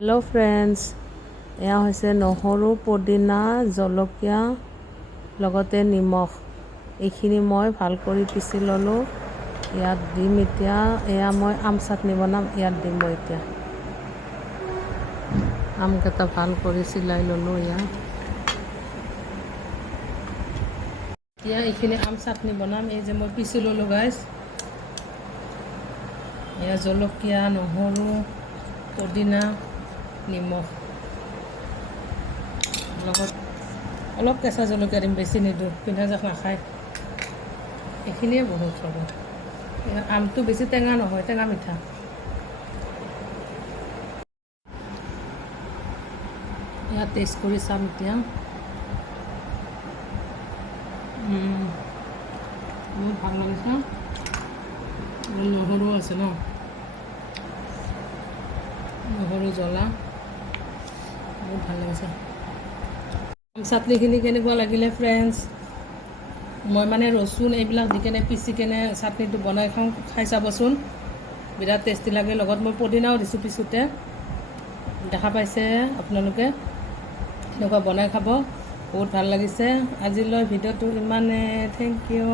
Hello' friends, এয়া হৈছে নহৰু, পদিনা, জলকীয়া লগতে নিমখ। এইখিনি মই ভাল কৰি পিচি ল'লোঁ। ইয়াত দিম এতিয়া। এয়া মই আম চাটনি বনাম, ইয়াত দিম মই এতিয়া। আমকেইটা ভাল কৰি চিলাই ল'লোঁ ইয়াত। এতিয়া এইখিনি আম চাটনি বনাম। এই যে মই পিচি ল'লোঁ গাইছ। এয়া জলকীয়া, নহৰু, পদিনা, নিমখ লগত অলপ কেঁচা জলকীয়া দিম, বেছি নিদিওঁ, পিঁয়াজ নাখায়। এইখিনিয়ে বহুত হ'ব। আমটো বেছি টেঙা নহয়, টেঙা মিঠা। ইয়াত টেষ্ট কৰি চাম এতিয়া। বহুত ভাল লাগিছে। নহৰু আছে ন, নহৰু জ্বলা বহুত ভাল লাগিছে। চাটনিখিনি কেনেকুৱা লাগিলে ফ্ৰেণ্ডছ? মই মানে ৰচুন এইবিলাক দি কেনে পিচি কেনে চাটনিটো বনাই খাওঁ, খাই চাবচোন, বিৰাট টেষ্টি লাগে। লগত মই পদিনাও দিছোঁ পিছোতে, দেখা পাইছে আপোনালোকে। এনেকুৱা বনাই খাব, বহুত ভাল লাগিছে। আজিলৈ ভিডিঅ'টো ইমানে। Thank U.